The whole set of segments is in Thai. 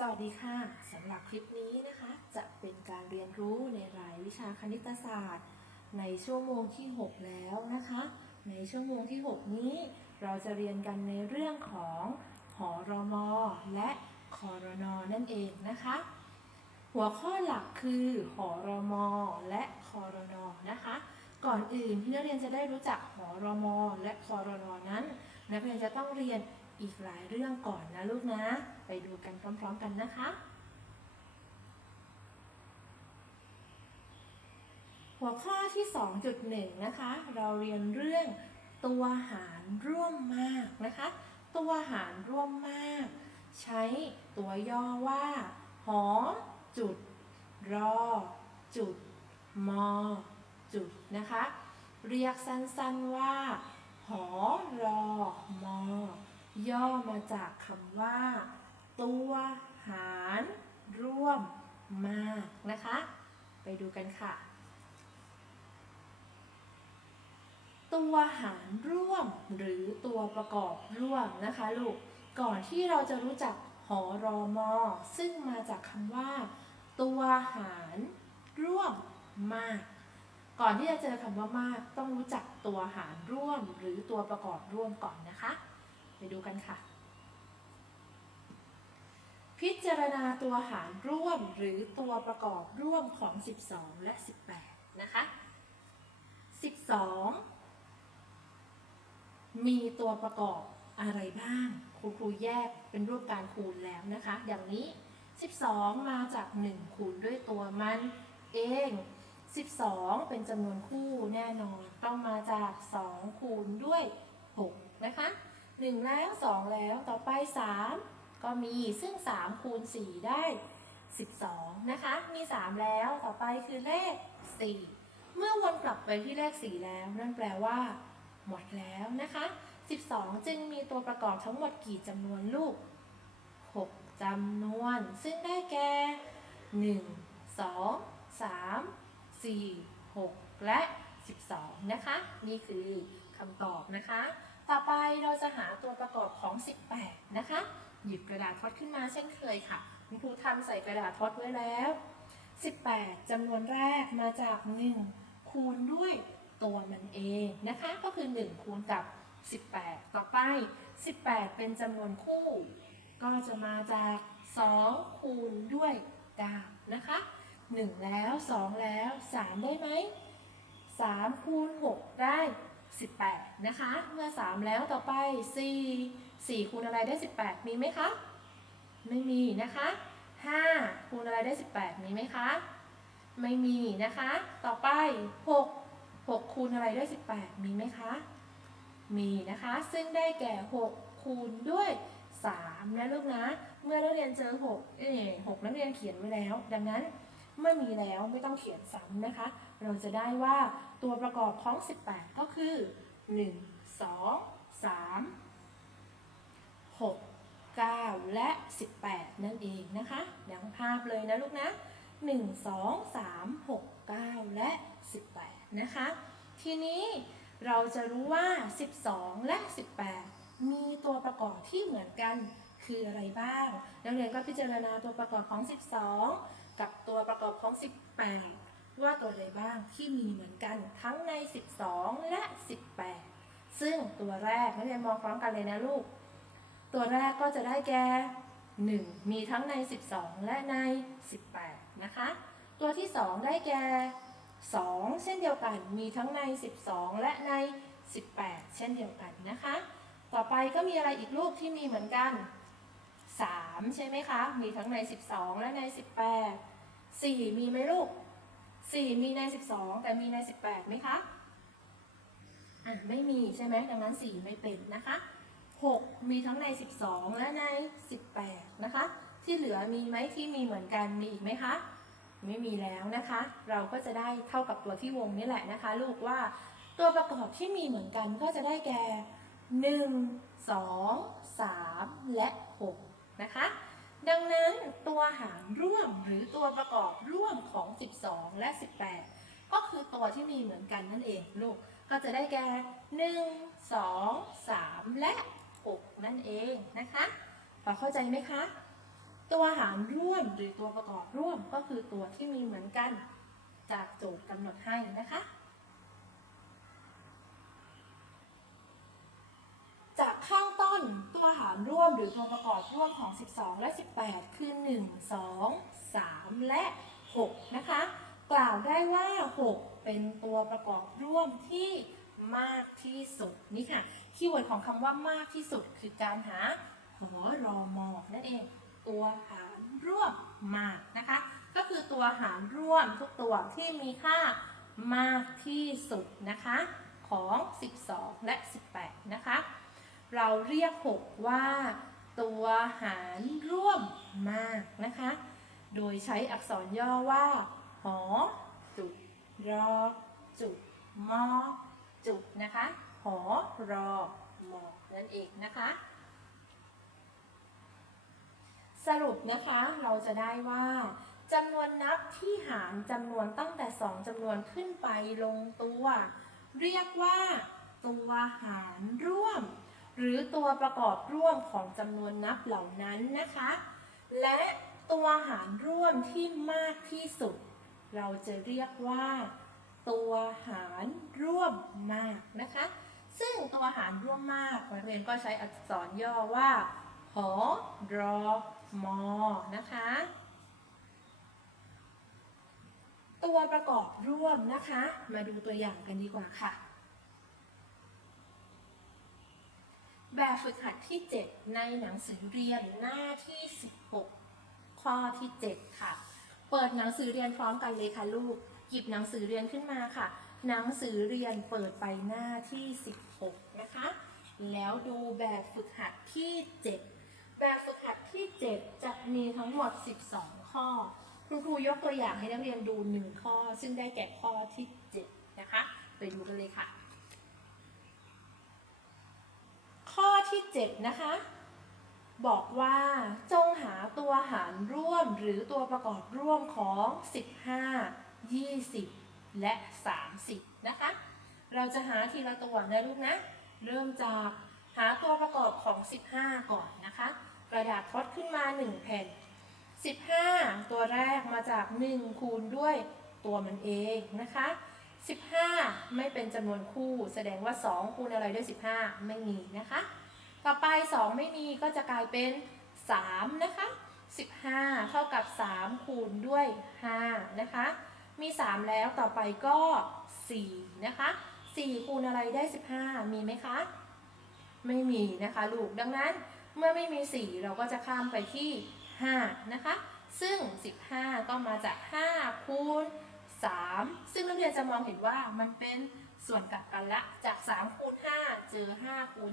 สวัสดีค่ะสำหรับคลิปนี้นะคะ จะเป็นการเรียนรู้ในรายวิชาคณิตศาสตร์ ในชั่วโมงที่ 6 แล้วนะคะ ในชั่วโมงที่ 6 นี้ เราจะเรียนกันในเรื่องของหอรมอและคอรนอนั่นเองนะคะ หัวข้อหลักคือหอรมอและคอรนอนะคะ ก่อนอื่นที่นักเรียนจะได้รู้จักหอรมอและคอรนอนั้น นักเรียนจะต้องเรียน อีกหลายเรื่องก่อนนะลูกนะ ไปดูกันพร้อมๆกันนะคะ หัวข้อที่ 2.1 นะคะ เราเรียนเรื่องตัวหารร่วมมากนะคะ ตัวหารร่วมมาก ใช้ตัวย่อว่า หอ จุด รอ จุด มอ จุดนะคะ เรียกสั้นๆว่า หอ รอ มอ ย่อมาจากคำว่า ตัวหาร ร่วมมากนะคะ ไปดูกันค่ะ ตัวหารร่วมหรือตัวประกอบร่วมนะคะลูก ก่อนที่เราจะรู้จักหอรอมอ ซึ่งมาจากคำว่า ตัวหารร่วมมาก ก่อนที่จะเจอคำว่ามาก ต้องรู้จักตัวหารร่วมหรือตัวประกอบร่วมก่อนนะคะ ไปดูกันค่ะ พิจารณาตัวหารร่วมหรือตัวประกอบร่วมของ 12 และ 18 นะคะ 12 มีตัวประกอบอะไรบ้าง ครูครูแยกเป็นรูปการคูณแล้วนะคะ อย่างนี้ 12 มาจาก 1 คูณด้วยตัวมันเอง 12 เป็นจำนวนคู่แน่นอน ต้องมาจาก 2 คูณด้วย 6 นะคะ 1 แล้ว 2 แล้วต่อไป 3 ก็มีซึ่ง 3 คูณ 4 ได้ 12 นะคะ มี 3 แล้วต่อไปคือเลข 4 เมื่อวนกลับไปที่เลข 4 แล้ว นั่นแปลว่า หมดแล้วนะคะ 12 จึงมีตัวประกอบทั้งหมดกี่จำนวนลูก 6จำนวน ซึ่งได้แก่ 1 2 3 4 6 และ 12 นะคะ นี่คือคำตอบนะคะ ต่อไปเราจะหาตัวประกอบของ 18 นะคะ หยิบกระดาษทดขึ้นมาเช่นเคยค่ะคุณครูทำใส่กระดาษทดไว้แล้ว 18จำนวนแรกมาจาก 1 คูณด้วยตัวมันเองนะคะ ก็คือ 1 คูณกับ 18 ต่อไป 18 เป็นจำนวนคู่ ก็จะมาจาก 2 คูณด้วย9นะคะ 1 แล้ว 2 แล้ว 3 ได้ไหม3คูณ6ได้ 18 นะคะ เมื่อ 3 แล้วต่อไป 4 4 คูณอะไรได้ 18 มีไหมคะ ไม่มีนะคะ 5 คูณอะไรได้ 18 มีไหมคะ ไม่มีนะคะ ต่อไป 6 6 คูณอะไรได้ 18 มีไหมคะ มีนะคะ ซึ่งได้แก่ 6 คูณด้วย 3 นะลูกนะ เมื่อนักเรียนเจอ 6 เอ้ย6นักเรียนเขียนไว้แล้ว ดังนั้น เมื่อมีแล้วไม่ต้องเขียนซ้ำนะคะ เราจะได้ว่าตัวประกอบของ 18 ก็คือ 1 2 3 6 9 และ 18 นั่นเองนะคะดังภาพเลยนะลูกนะ 1 2 3 6 9 และ 18 นะคะ ทีนี้เราจะรู้ว่า 12 และ 18 มีตัวประกอบที่เหมือนกันคืออะไรบ้าง นักเรียนก็พิจารณาตัวประกอบของ 12 กับตัวประกอบของ 18 ว่าตัวใดบ้างที่มีเหมือนกันทั้งใน 12 และ 18 ซึ่งตัวแรกนักเรียนมองพร้อมกันเลยนะลูก ตัวแรกก็จะได้แก่ 1 มีทั้งใน 12 และใน 18 นะคะ ตัวที่ 2 ได้แก่ 2 เช่นเดียวกัน มีทั้งใน 12 และใน 18 เช่นเดียวกันนะคะ ต่อไปก็มีอะไรอีกลูกที่มีเหมือนกัน 3 ใช่ไหมคะ มีทั้งใน 12 และใน 18 4 มีไหมลูก 4 มีใน 12 แต่มีใน 18ไหมคะอะไม่มีใช่ไหมดังนั้น 4 ไม่เป็นนะคะ 6 มีทั้งใน 12 และใน 18 นะคะ ที่เหลือมีไหมที่มีเหมือนกันมีอีกไหมคะไม่มีแล้วนะคะ เราก็จะได้เท่ากับตัวที่วงนี่แหละนะคะ ลูกว่าตัวประกอบที่มีเหมือนกันก็จะได้แก่ 1 2 3 และ นะคะ ดังนั้นตัวหารร่วมหรือตัวประกอบร่วมของ 12 และ 18 ก็คือตัวที่มีเหมือนกันนั่นเองลูก ก็จะได้แก่ 1 2 3 และ 6 นั่นเองนะคะพอเข้าใจไหมคะ ตัวหารร่วมหรือตัวประกอบร่วมก็คือตัวที่มีเหมือนกัน จากโจทย์กำหนดให้นะคะ จากข้างต้นต รร่วมหรือตัวประกอบร่วมของ 12 และ 18 คือ 1 2 3 และ 6 นะคะ กล่าวได้ว่า 6 เป็นตัวประกอบร่วมที่มากที่สุดนี่ค่ะคีย์เวิร์ดของคำว่ามากที่สุดคือการหาหอรอมอนั่นเอง ตัวหารร่วมมากนะคะ ก็คือตัวหารร่วมทุกตัวที่มีค่ามากที่สุดนะคะของ 12 และ 18 นะคะ เราเรียก 6 ว่าตัวหารร่วมมากนะคะ โดยใช้อักษรย่อว่า หอ จุด รอ จุด มอ จุดนะคะ หอ รอ มอ นั่นเองนะคะ สรุปนะคะเราจะได้ว่าจำนวนนับที่หารจำนวนตั้งแต่ 2จำนวนขึ้นไปลงตัว เรียกว่า ตัวหารร่วม หรือตัวประกอบร่วมของจำนวนนับเหล่านั้นนะคะ และตัวหารร่วมที่มากที่สุด เราจะเรียกว่า ตัวหารร่วมมากนะคะ ซึ่งตัวหารร่วมมากนักเรียนก็ใช้อักษรย่อว่าหอรอมอนะคะ ตัวประกอบร่วมนะคะ มาดูตัวอย่างกันดีกว่าค่ะ แบบฝึกหัดที่ 7 ในหนังสือเรียนหน้าที่ 16 ข้อที่ 7 ค่ะ เปิดหนังสือเรียนพร้อมกันเลยค่ะลูก หยิบหนังสือเรียนขึ้นมาค่ะ หนังสือเรียนเปิดไปหน้าที่ 16 นะคะ แล้วดูแบบฝึกหัดที่ 7 แบบฝึกหัดที่ 7 จะมีทั้งหมด 12 ข้อ คุณครูยกตัวอย่างให้นักเรียนดู 1 ข้อ ซึ่งได้แก่ข้อที่ 7 นะคะ ไปดูกันเลยค่ะ ข้อที่ 7 นะคะ บอกว่าจงหาตัวหารร่วมหรือตัวประกอบร่วมของ 15 20 และ 30 นะคะ เราจะหาทีละตัวนะลูกนะ เริ่มจากหาตัวประกอบของ 15 ก่อนนะคะ กระดาษทดขึ้นมา 1 แผ่น 15 ตัวแรกมาจาก 1 คูณด้วยตัวมันเองนะคะ 15 ไม่เป็นจำนวนคู่ แสดงว่า 2 คูณอะไรด้วย 15 ไม่มีนะคะ ต่อไป 2 ไม่มีก็จะกลายเป็น 3 นะคะ 15 เท่ากับ 3 คูณด้วย 5 นะคะ มี 3 แล้วต่อไปก็ 4 นะคะ 4 คูณอะไรได้ 15 มีไหมคะ ไม่มีนะคะลูก ดังนั้นเมื่อไม่มี 4 เราก็จะข้ามไปที่ 5 นะคะ ซึ่ง 15 ก็มาจาก 5 คูณ 3 ซึ่งนักเรียนจะมองเห็นว่ามันเป็นส่วนกลับกันละจาก3คูณ5เจอ5คูณ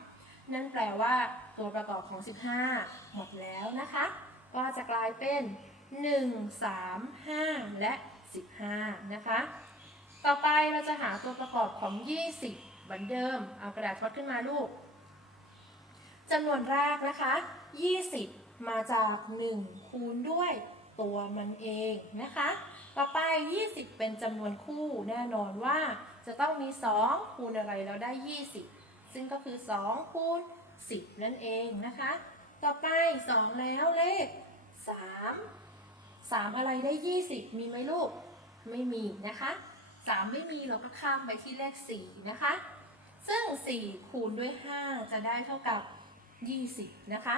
3นั่นแปลว่าตัวประกอบของ 15 หมดแล้วนะคะ ก็จะกลายเป็น 1 3 5 และ 15 นะคะ ต่อไปเราจะหาตัวประกอบของ 20 เหมือนเดิม เอากระดาษทดขึ้นมาลูกจำนวนแรกนะคะ 20 มาจาก 1 คูณด้วยตัวมันเองนะคะ ต่อไป 20 เป็นจำนวนคู่แน่นอนว่าจะต้องมี 2 คูณอะไรแล้วได้ 20 ซึ่งก็คือ 2 คูณ 10 นั่นเองนะคะ ต่อไป 2 แล้วเลข 3 3 อะไรได้ 20 มีไหมลูก ไม่มีนะคะ 3 ไม่มีเราก็ข้ามไปที่เลข 4 นะคะ ซึ่ง 4 คูณด้วย 5 จะได้เท่ากับ 20 นะคะ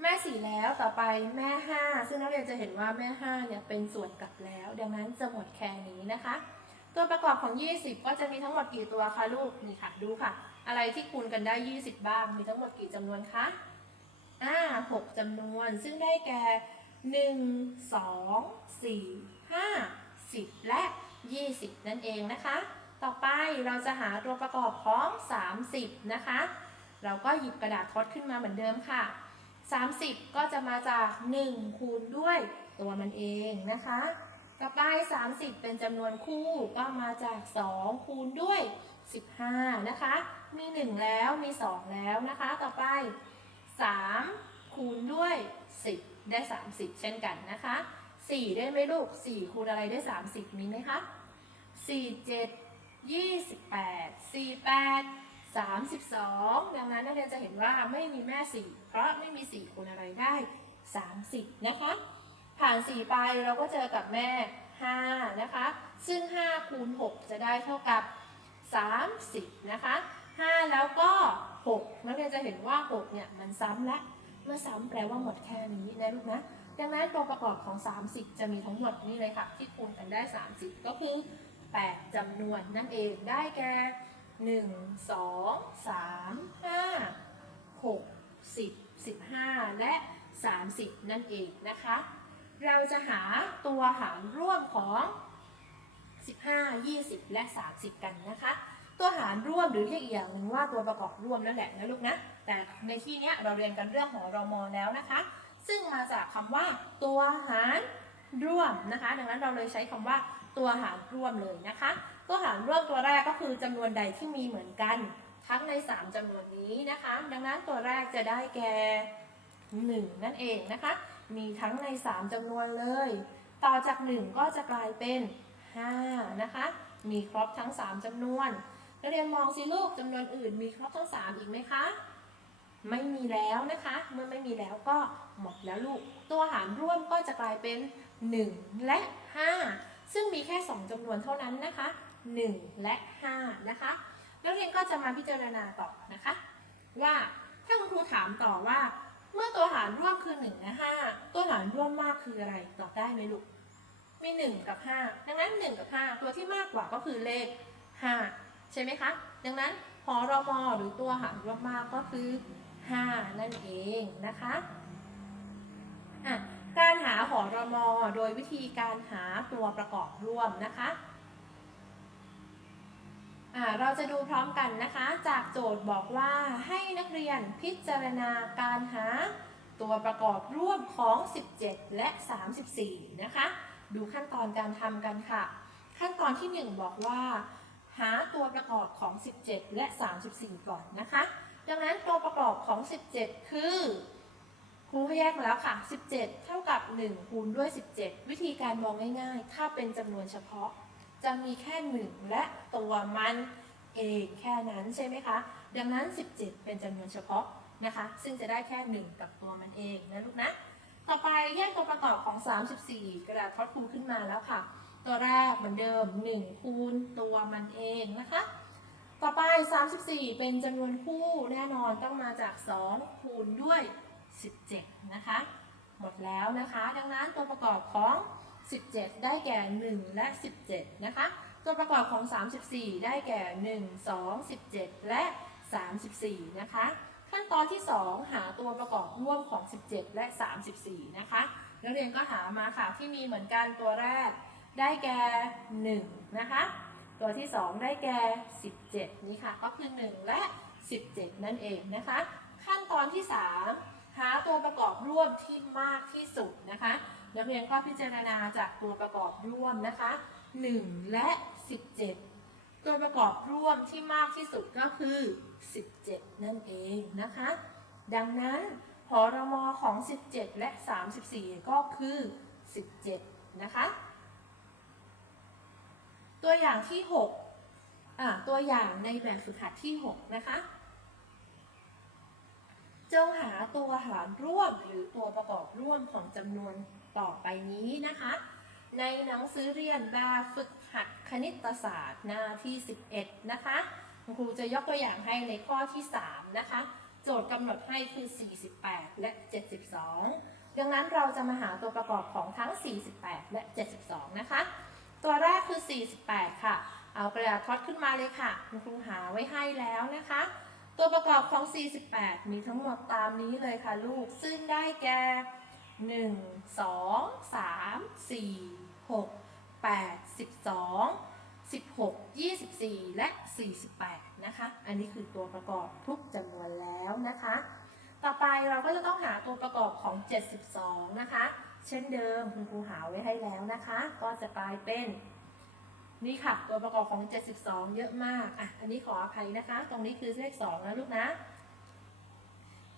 แม่4แล้วต่อไปแม่5ซึ่งนักเรียนจะเห็นว่าแม่5เนี่ยเป็นส่วนกลับแล้ว ดังนั้นจะหมดแค่นี้นะคะ ตัวประกอบของ 20 ก็จะมีทั้งหมดกี่ตัวคะลูกนี่ค่ะดูค่ะ อะไรที่คูณกันได้ 20 บ้าง มีทั้งหมดกี่จำนวนคะอ่า6จำนวน ซึ่งได้แก่1 2 4 5 10และ 20 นั่นเองนะคะ ต่อไปเราจะหาตัวประกอบของ 30 นะคะ เราก็หยิบกระดาษทดขึ้นมาเหมือนเดิมค่ะ 30 ก็จะมาจาก 1 คูณด้วยตัวมันเองนะคะ ต่อไป 30 เป็นจำนวนคู่ก็มาจาก 2 คูณด้วย 15 นะคะ มี 1 แล้วมี 2 แล้วนะคะ ต่อไป 3 คูณด้วย 10 ได้ 30 เช่นกันนะคะ 4 ได้ไหมลูก 4 คูณอะไรได้ 30 มีไหมคะ 4 7 28 48 32 ดังนั้นนักเรียนจะเห็นว่าไม่มีแม่ 4 เพราะไม่มี 4คูณอะไรได้ 30 นะคะ ผ่าน 4 ไปเราก็เจอกับแม่ 5 นะคะ ซึ่ง 5 คูณ 6 จะได้เท่ากับ 30 นะคะ 5 แล้วก็ 6 นักเรียนจะเห็นว่า 6 เนี่ย มันซ้ำและเมื่อซ้ำแปลว่าหมดแค่นี้นะลูกนะ ดังนั้นตัวประกอบของ 30 จะมีทั้งหมดนี่เลยค่ะ ที่คูณกันได้ 30 ก็คือ 8จำนวนนั่นเองได้แก่ 1 2 3 5 6 10 15และ 30 นั่นเองนะคะ เราจะหาตัวหารร่วมของ 15 20 และ 30 กันนะคะ ตัวหารร่วมหรือเรียกอีกอย่างหนึ่งว่าตัวประกอบร่วมนั่นแหละนะลูกนะ แต่ในที่นี้เราเรียนกันเรื่องของรมแล้วนะคะ ซึ่งมาจากคำว่า ตัวหารร่วมนะคะ ดังนั้นเราเลยใช้คำว่าตัวหารร่วมเลยนะคะ ตัวหารร่วมตัวแรกก็คือจำนวนใดที่มีเหมือนกัน ทั้งใน 3จำนวนนี้นะคะ ดังนั้นตัวแรกจะได้แก่ 1 นั่นเองนะคะ มีทั้งใน 3จำนวนเลย ต่อจาก 1 ก็จะกลายเป็น 5 นะคะ มีครบทั้ง 3จำนวนนักเรียนมองสิลูกจำนวนอื่นมีครบทั้ง 3 อีกไหมคะไม่มีแล้วนะคะ เมื่อไม่มีแล้วก็หมดแล้วลูก ตัวหารร่วมก็จะกลายเป็น 1 และ 5 ซึ่งมีแค่ 2จำนวนเท่านั้นนะคะ 1 และ 5 นะคะนักเรียนก็จะมาพิจารณาต่อนะคะ ว่าถ้าคุณครูถามต่อว่า เมื่อตัวหารร่วมคือ1และ5ตัวหารร่วมมากคืออะไรตอบได้ไหมลูกมี1กับ 5 ดังนั้น 1 กับ 5 ตัวที่มากกว่าก็คือเลข 5 ใช่ไหมคะ ดังนั้นหอรมอหรือตัวหารร่วมมากก็คือ 5 นั่นเองนะคะการหาหอรมอโดยวิธีการหาตัวประกอบร่วมนะคะ เราจะดูพร้อมกันนะคะ จากโจทย์บอกว่าให้นักเรียนพิจารณาการหาตัวประกอบร่วมของ 17 และ 34 นะคะ ดูขั้นตอนการทำกันค่ะ ขั้นตอนที่ 1 บอกว่า หาตัวประกอบของ 17 และ 34 ก่อนนะคะ ดังนั้นตัวประกอบของ 17 คือครูให้แยกมาแล้วค่ะ 17 เท่ากับ 1 คูณด้วย 17 วิธีการมองง่ายๆ ถ้าเป็นจำนวนเฉพาะ จะมีแค่1และตัวมันเองแค่นั้นใช่ไหมคะ ดังนั้น 17 เป็นจำนวนเฉพาะนะคะ ซึ่งจะได้แค่ 1 กับตัวมันเองนะลูกนะ ต่อไปแยกตัวประกอบของ 34 กระดาษทอดครูขึ้นมาแล้วค่ะ ตัวแรกเหมือนเดิม 1 คูณตัวมันเองนะคะ ต่อไป 34 เป็นจำนวนคู่แน่นอนต้องมาจาก 2 คูณด้วย 17 นะคะ หมดแล้วนะคะ ดังนั้นตัวประกอบของ 17 ได้แก่ 1 และ 17 นะคะ ตัวประกอบของ 34 ได้แก่ 1 2 17 และ 34 นะคะ ขั้นตอนที่ 2 หาตัวประกอบร่วมของ 17 และ 34 นะคะ นักเรียนก็หามาค่ะที่มีเหมือนกันตัวแรก ได้แก่ 1 นะคะ ตัวที่ 2 ได้แก่ 17 นี่ค่ะ ก็คือ 1 และ 17 นั่นเองนะคะ ขั้นตอนที่ 3 หาตัวประกอบร่วมที่มากที่สุดนะคะ นักเรียนก็พิจารณาจากตัวประกอบร่วมนะคะ 1 และ 17 ตัวประกอบร่วมที่มากที่สุดก็คือ 17 นั่นเองนะคะ ดังนั้นหอรมอของ 17 และ 34 ก็คือ 17 นะคะ ตัวอย่างที่6อะตัวอย่างในแบบฝึกหัดที่ 6 นะคะจงหาตัวหารร่วมหรือตัวประกอบร่วมของจำนวน ต่อไปนี้นะคะ ในหนังสือเรียนแบบฝึกหัดคณิตศาสตร์หน้าที่ 11 นะคะครูจะยกตัวอย่างให้ในข้อที่ 3 นะคะ โจทย์กำหนดให้คือ 48 และ 72 ดังนั้นเราจะมาหาตัวประกอบของทั้ง 48 และ 72 นะคะ ตัวแรกคือ 48 ค่ะ เอากระดาษทอดขึ้นมาเลยค่ะคุณครูหาไว้ให้แล้วนะคะ ตัวประกอบของ 48 มีทั้งหมดตามนี้เลยค่ะลูก ซึ่งได้แก่ 1 2 3 4 6 8 12 16 24แปดสิบสองสิบหกยี่สิบสี่และ48นะคะ อันนี้คือตัวประกอบทุกจำนวนแล้วนะคะ ต่อไปเราก็จะต้องหาตัวประกอบของ72นะคะ เช่นเดิมคุณครูหาไว้ให้แล้วนะคะ ก็จะกลายเป็นนี่ค่ะ ตัวประกอบของ 72 เยอะมาก อะ อันนี้ขออภัยนะคะ ตรงนี้คือเลข 2 นะลูกนะ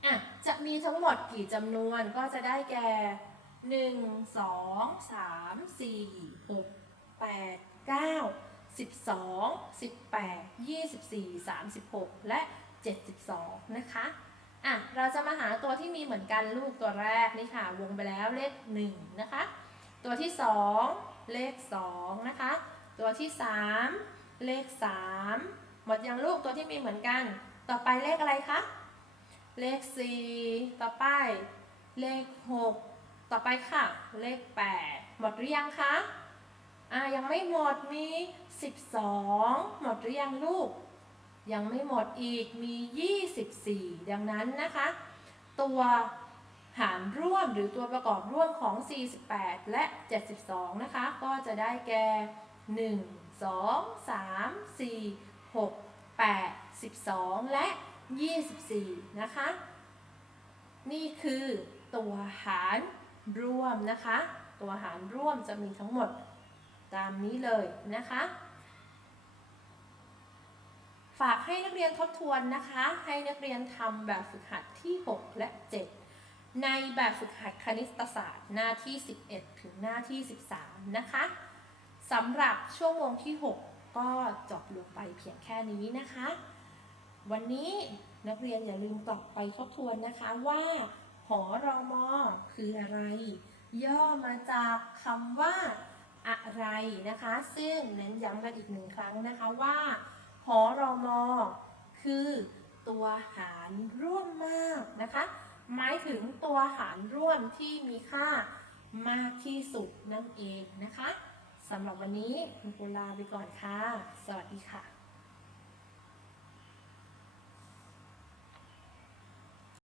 อะจะมีทั้งหมดกี่จำนวนก็จะได้แก่1 2 3 4 6 8 9 12 18 24 36แปดเก้าสิบสองสิบแปดยี่สิบสี่สามสิบหกและ72นะคะอะเราจะมาหาตัวที่มีเหมือนกันลูกตัวแรกนี่ค่ะ วงไปแล้วเลข1นะคะ ตัวที่2เลข2นะคะ ตัวที่3เลข3หมดยังลูกตัวที่มีเหมือนกัน ต่อไปเลขอะไรคะ เลข 4 ต่อไป เลข 6 ต่อไปค่ะ เลข 8 หมดหรือยังคะอ่ายังไม่หมดมี 12 หมดหรือยังลูก ยังไม่หมดอีกมี 24 ดังนั้นนะคะ ตัวหารร่วมหรือตัวประกอบร่วมของ 48 และ 72 นะคะ ก็จะได้แก่ 1 2 3 4 6 8 12 และ 24 นะคะ นี่คือตัวหารร่วมนะคะ ตัวหารร่วมจะมีทั้งหมดตามนี้เลยนะคะ ฝากให้นักเรียนทบทวนนะคะ ให้นักเรียนทำแบบฝึกหัดที่ 6 และ 7 ในแบบฝึกหัดคณิตศาสตร์หน้าที่ 11 ถึงหน้าที่ 13 นะคะสำหรับชั่วโมงที่ 6 ก็จบลงไปเพียงแค่นี้นะคะ วันนี้นักเรียนอย่าลืมกลับไปทบทวนนะคะว่า หอรอมอคืออะไร ย่อมาจากคำว่าอะไรนะคะ ซึ่งเน้นย้ำกันอีกหนึ่งครั้งนะคะว่าหอรอมอคือตัวหารร่วมมากนะคะ หมายถึงตัวหารร่วมที่มีค่ามากที่สุดนั่นเองนะคะสำหรับวันนี้คุณครูลาไปก่อนค่ะ สวัสดีค่ะ